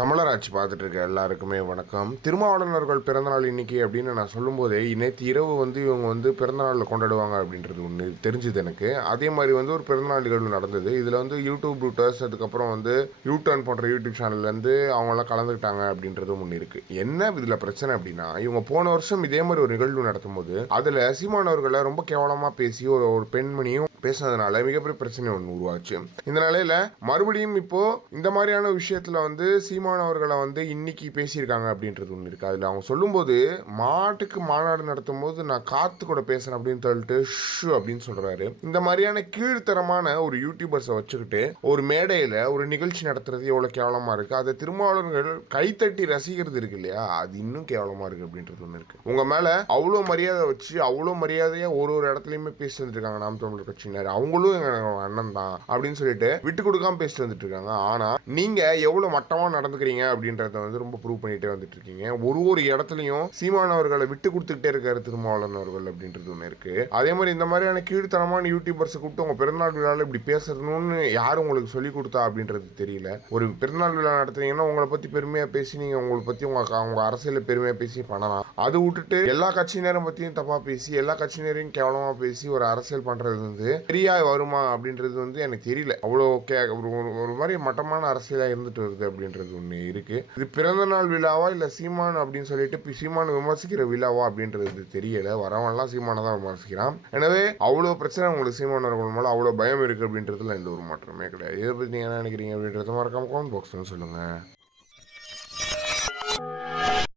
தமிழராட்சி பார்த்துட்டு இருக்க எல்லாருக்குமே வணக்கம். திருமாவளவர்கள் பிறந்தநாள் இன்னைக்கு அப்படின்னு நான் சொல்லும்போதே நேற்று இரவு வந்து இவங்க வந்து பிறந்தநாளில் கொண்டாடுவாங்க அப்படின்றது ஒன்று தெரிஞ்சுது எனக்கு. அதே மாதிரி வந்து ஒரு பிறந்தநாள் நிகழ்வு நடந்தது. இதில் வந்து யூடியூப் ரூட்டர்ஸ் அதுக்கப்புறம் வந்து யூடர்ன் போன்ற யூடியூப் சேனல்லேருந்து அவங்களாம் கலந்துக்கிட்டாங்க அப்படின்றதும் ஒன்று இருக்குது என்ன இதில் பிரச்சனை அப்படின்னா இவங்க போன வருஷம் இதே மாதிரி ஒரு நிகழ்வு நடத்தும் போது அதில் சீமானவர்களை ரொம்ப கேவலமாக பேசி ஒரு ஒரு பெண்மணியும் பேசுனதுனால மிகப்பெரிய பிரச்சனை ஒன்று உருவாச்சு. இந்த நிலையில மறுபடியும் இப்போ இந்த மாதிரியான விஷயத்துல வந்து சீமான் அவர்களை வந்து இன்னைக்கு பேசியிருக்காங்க அப்படின்றது ஒன்று இருக்கு. அதில் அவங்க சொல்லும்போது மாட்டுக்கு மாநாடு நடத்தும் போது நான் காத்து கூட பேசுறேன் அப்படின்னு சொல்லிட்டு ஷு அப்படின்னு சொல்றாரு. இந்த மாதிரியான கீழ்த்தரமான ஒரு யூடியூபர்ஸை வச்சுக்கிட்டு ஒரு மேடையில ஒரு நிகழ்ச்சி நடத்துறது எவ்வளவு கேவலமா இருக்கு? அதை திருமாவளவர்கள் கைத்தட்டி ரசிக்கிறது இருக்கு இல்லையா? அது இன்னும் கேவலமா இருக்கு அப்படின்றது ஒன்று இருக்கு. உங்க மேல அவ்வளோ மரியாதை வச்சு அவ்வளோ மரியாதையா ஒரு ஒரு இடத்துலயுமே பேசி வந்துட்டு இருக்காங்க நாம் தமிழர் கட்சியினர் அவங்களும் எங்க அண்ணன் தான் அப்படின்னு சொல்லிட்டு விட்டு கொடுக்காம பேசிட்டு வந்துட்டு இருக்காங்க. ஆனா நீங்க எவ்வளவு மட்டமா நடந்துக்கிறீங்க அப்படின்றத வந்து ரொம்ப ப்ரூவ் பண்ணிட்டே வந்துட்டு இருக்கீங்க. ஒரு ஒரு இடத்துலயும் சீமான் அவர்களை விட்டு கொடுத்துக்கிட்டே இருக்காரு திருமாவளவன் அவர்கள் அப்படின்றது ஒன்று இருக்கு. அதே மாதிரி இந்த மாதிரியான கீழ்த்தனமான யூடியூபர்ஸை கூப்பிட்டு உங்க பிறந்தநாள் விழாவில் இப்படி பேசணும்னு யார் உங்களுக்கு சொல்லி கொடுத்தா அப்படின்றது தெரியல. ஒரு பிறந்தநாள் விழா நடத்துனீங்கன்னா உங்களை பத்தி பெருமையா பேசி நீங்க உங்களை பத்தி உங்க உங்க அரசியல பெருமையா பேசி பண்ணலாம். அது விட்டுட்டு எல்லா கட்சியினரும் பத்தியும் தப்பா பேசி எல்லா கட்சியினரையும் கேவலமா பேசி ஒரு அரசியல் பண்றது வந்து சரியா வருமா அப்படின்றது வந்து எனக்கு தெரியல. அவ்வளோ கே ஒரு ஒரு- ஒரு மாதிரி மட்டமான அரசியலாக இருந்துட்டு வருது அப்படின்றது ஒன்று இருக்கு. இது பிறந்த நாள் விழாவா இல்லை சீமான் அப்படின்னு சொல்லிட்டு இப்போ சீமான் விமர்சிக்கிற விழாவா அப்படின்றது தெரியல. வரவன்லாம் சீமானை தான் விமர்சிக்கிறான். எனவே அவ்வளோ பிரச்சனை உங்களுக்கு சீமானவர்கள் மேலே அவ்வளோ பயம் இருக்குது அப்படின்றதுல எந்த ஒரு மாற்றமே கிடையாது. இதை பற்றி நீங்கள் என்ன நினைக்கிறீங்க அப்படின்றத மறக்காம கமெண்ட் பாக்ஸ் சொல்லுங்கள்